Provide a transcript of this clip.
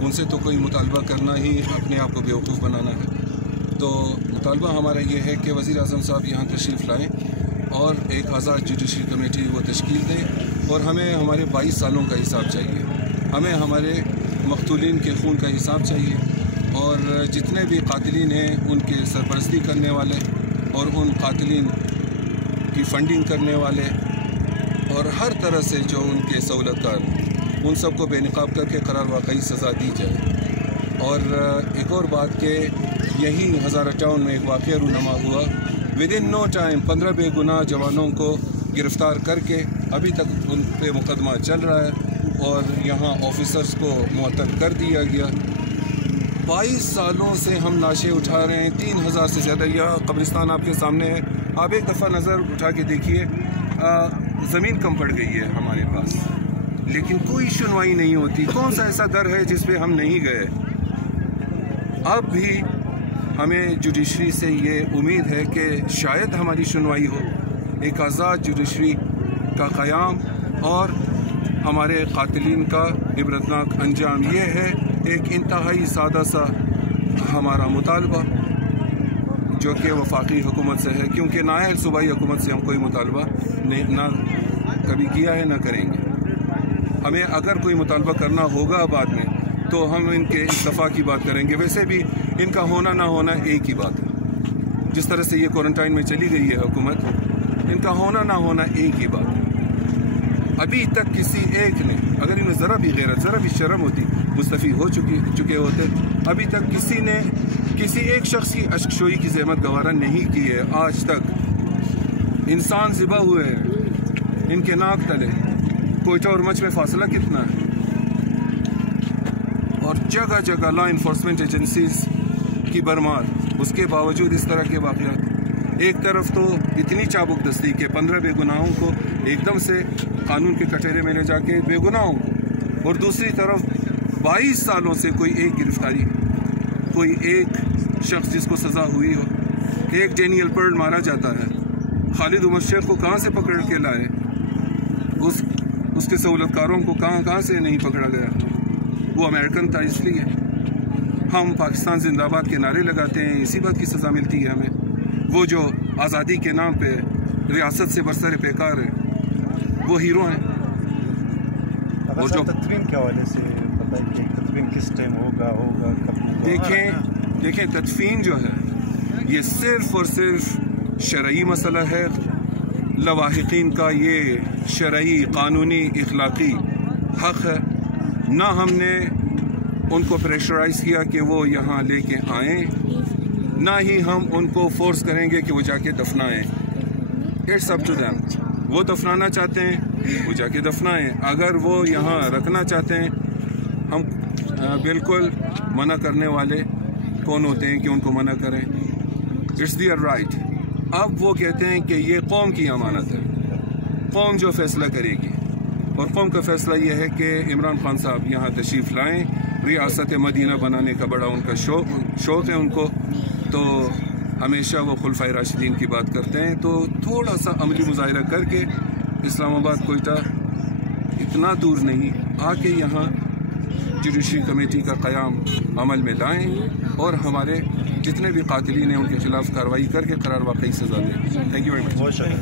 उनसे तो कोई मुतालबा करना ही अपने आप को बेवकूफ़ बनाना है। तो मुतालबा हमारा ये है कि वज़ीर आज़म साहब यहाँ तशरीफ़ लाएँ और एक आज़ाद जुडिशरी कमेटी वो तश्कील दें, और हमें हमारे 22 सालों का हिसाब चाहिए, हमें हमारे मक़तूलीन के खून का हिसाब चाहिए, और जितने भी कातिलीन हैं उनके सरपरस्ती करने वाले और उन कातिलीन की फंडिंग करने वाले और हर तरह से जो उनके सहूलतकार, उन सबको बेनकाब करके करार वाकई सज़ा दी जाए। और एक और बात कि यहीं हज़ारा टाउन में एक वाक़या रूनमा हुआ, विदिन नो टाइम 15 बेगुनाह जवानों को गिरफ़्तार करके अभी तक उन पे मुकदमा चल रहा है और यहाँ ऑफिसर्स को मुअत्तल कर दिया गया। 22 सालों से हम लाशें उठा रहे हैं, 3000 से ज़्यादा। यह कब्रिस्तान आपके सामने है, आप एक दफ़ा नज़र उठा के देखिए, ज़मीन कम पड़ गई है हमारे पास, लेकिन कोई सुनवाई नहीं होती। कौन सा ऐसा दर है जिस पे हम नहीं गए? अब भी हमें जुडिशरी से ये उम्मीद है कि शायद हमारी सुनवाई हो, एक आज़ाद जुडिशरी का क़याम और हमारे कातिलीन का इबरतनाक अंजाम। ये है एक इंतहाई सादा सा हमारा मुतालबा जो कि वफाकी हुकूमत से है, क्योंकि ना है सूबाई हुकूमत से हम कोई मुतालबा ना कभी किया है, ना करेंगे। हमें अगर कोई मुतालबा करना होगा बाद में तो हम इनके इस्तीफ़ा की बात करेंगे। वैसे भी इनका होना ना होना एक ही बात है। जिस तरह से ये क्वारंटाइन में चली गई है हुकूमत, इनका होना ना होना एक ही बात है। अभी तक किसी एक ने, अगर इन्हें ज़रा भी गैरत, ज़रा भी शर्म होती, मुस्तफ़ी हो चुके होते, अभी तक किसी ने किसी एक शख्स की अश्कशोई की ज़हमत गवारा नहीं की है। आज तक इंसान ज़िबा हुए हैं इनके नाक तले। कोयटा और मच में फासला कितना है? और जगह जगह लॉ इन्फोर्समेंट एजेंसीज की भरमार, उसके बावजूद इस तरह के वाक़यात। एक तरफ तो इतनी चाबुक दस्ती के 15 बेगुनाहों को एकदम से कानून के कटहरे में ले जाके बेगुनाहों को, और दूसरी तरफ 22 सालों से कोई एक गिरफ्तारी, कोई एक शख्स जिसको सज़ा हुई हो। एक डेनियल पर्ल मारा जाता है, खालिद उमर शेख को कहाँ से पकड़ के लाए? उसके सहूलतकारों को कहाँ से नहीं पकड़ा गया? वो अमेरिकन था, इसलिए हम पाकिस्तान जिंदाबाद के नारे लगाते हैं, इसी बात की सज़ा मिलती है हमें। वो जो आज़ादी के नाम पे रियासत से बरसर पेकार है, वो हीरो हैं। और जो तदफीन के हवाले से पता है कि तदफीन किस टाइम होगा कब? देखें तदफीन जो है ये सिर्फ और सिर्फ शरई मसला है। लवाहिकीन का ये शरई, कानूनी, इखलाकी हक़ है। ना हमने उनको प्रेशराइज़ किया कि वो यहाँ लेके आएँ, ना ही हम उनको फोर्स करेंगे कि वो जाके दफनाएँ। It's up to them. वो दफनाना चाहते हैं वो जाके दफनाएँ, अगर वो यहाँ रखना चाहते हैं, हम बिल्कुल मना करने वाले कौन होते हैं कि उनको मना करें? It's there right. अब वो कहते हैं कि ये कौम की अमानत है, कौम जो फैसला करेगी, और कौम का फैसला ये है कि इमरान खान साहब यहाँ तशरीफ़ लाएँ। रियासत मदीना बनाने का बड़ा उनका शौक़ है उनको, तो हमेशा वो खुलफ़ाए राशिदीन की बात करते हैं। तो थोड़ा सा अमली मुज़ाहिरा करके इस्लामाबाद कोयटा इतना दूर नहीं, आके यहाँ जुडिशरी कमेटी का क़याम अमल में लाएँ और हमारे जितने भी कातिलीन हैं उनके खिलाफ़ कार्रवाई करके करार वाकई सज़ा दें। Thank you very much.